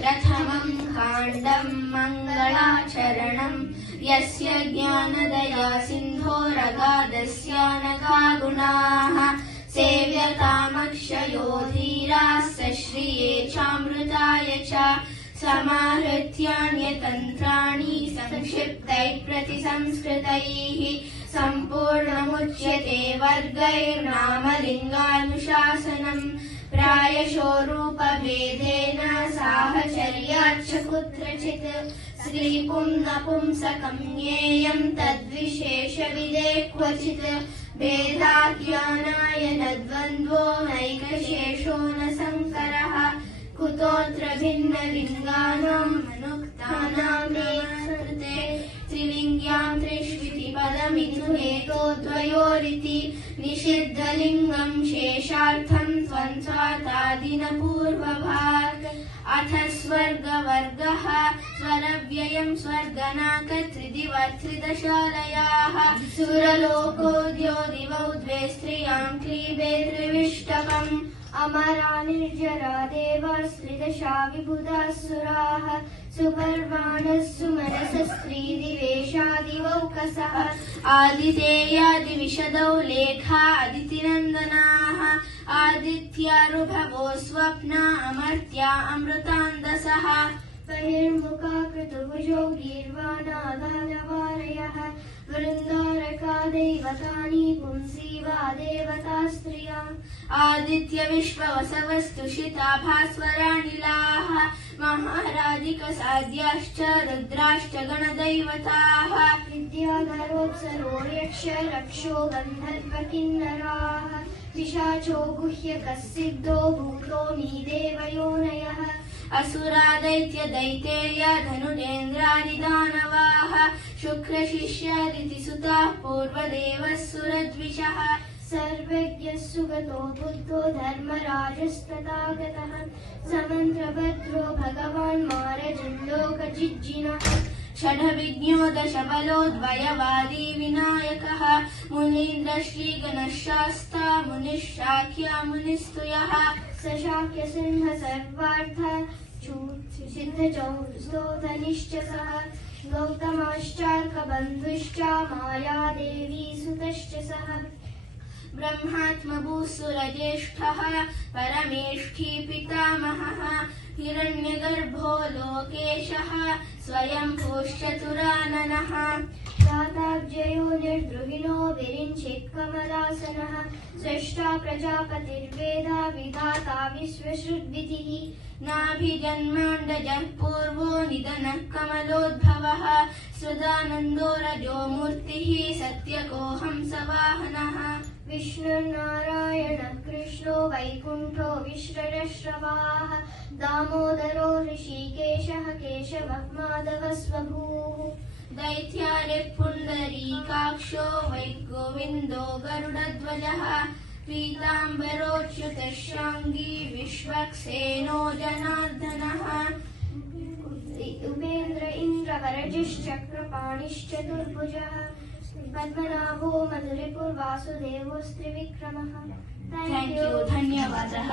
प्रथमं काण्डं मङ्गलाचरणं यस्य ज्ञानदया सिन्धोरगाधस्यानघा गुणाः सेव्यतामक्षयो धीराः सश्रिये चामृताय च समाहृत्यान्यतन्त्राणि संक्षिप्तैः प्रतिसंस्कृतैः सम्पूर्णमुच्यते वर्गैर्नामलिङ्गानुशासनम् प्रायशो रूपभेदेन साहचर्याच्च कुत्रचित् स्त्रीपुंनपुंसकं ज्ञेयं तद्विशेषविदे क्वचित् भेदाज्ञानाय न द्वन्द्वो नैकशेषो न संकरः कुतोऽत्र भिन्नलिङ्गानां मनुक्तानां कृते त्रिलिङ्ग्यां त्रिष्विति पदमिति हेतो द्वयोरिति निषिद्धलिङ्गं शेषार्थं त्वन्स्वातादिन पूर्वभाग अथ स्वर्गवर्गः स्वरव्ययं स्वर्गनाक त्रिदिवत्रिदशालयाः सुरलोको द्योदिवौ द्वे स्त्रियां क्लीबे त्रिविष्टकम् अमरा निर्जरा देवास्त्रिदशा विबुधासुराः सुपर्वाणः सुमनसस्त्रीदिवेशादिवौकसः आदितेयादिविशदौ लेखा अदितिनन्दनाः आदित्यारुभवो स्वप्ना अमर्त्या अमृतान्दसः बहिर्मुखा कृतभुजो गीर्वाणादानवारयः वृन्दारका दैवतानि पुंसी वा देवता स्त्रियः आदित्य विश्ववसवस्तुषिता भास्वरानिलाः महाराजिकसाद्याश्च रुद्राश्च गणदैवताः विद्याधरोत्सरो यक्ष रक्षो गन्धर्वकिन्नराः पिशाचो गुह्यकः सिद्धो भूतोऽमी देवयोनयः असुरा दैत्य दैतेय धनुरेन्द्रादिदानवाः शुक्रशिष्यादिति सुताः पूर्वदेवः सुरद्विषः सर्वज्ञः सुगतो बुद्धो धर्मराजस्तथागतः समन्त्रभद्रो भगवान् मारजन्लोकजिज्जिनः षड्विज्ञो दशबलोद्वयवादी विनायकः मुनीन्द्र श्रीगणः शास्ता मुनिः शाक्या मुनिस्तुयः सशाक्य सिंह सर्वार्थ सिद्धचौस्तोधनिश्च सः गौतमाश्चार्कबन्धुश्च मायादेवी सुतश्च सः ब्रह्मात्मभूसुरज्येष्ठः परमेष्ठी पितामहः हिरण्यगर्भो लोकेशः स्वयंभूश्चतुराननः दाताब्जयो निर्द्रुहिणो विरिञ्चित्कमलासनः स्रष्टा प्रजापतिर्वेदा विधाता विश्वश्रुद्विधिः नाभिजन्माण्डजः पूर्वो निधनः कमलोद्भवः सदानन्दो रजो मूर्तिः सत्यकोऽहं सवाहनः विष्णुर्नारायणः कृष्णो वैकुण्ठो विश्ररश्रवाः दामोदरो ऋषिकेशः केशवः माधवः स्वभूः दैत्यारिः पुण्डरीकाक्षो वै गोविन्दो गरुडध्वजः पीताम्बरोच्युतः शाङ्गी विश्वक्सेनो जनार्दनः उपेन्द्र इन्द्रवरजिश्चक्रपाणिश्चतुर्भुजः पद्मनाभो मधुरिपुर्वासुदेवोऽस्त्रिविक्रमः। थैंक यू, धन्यवादः।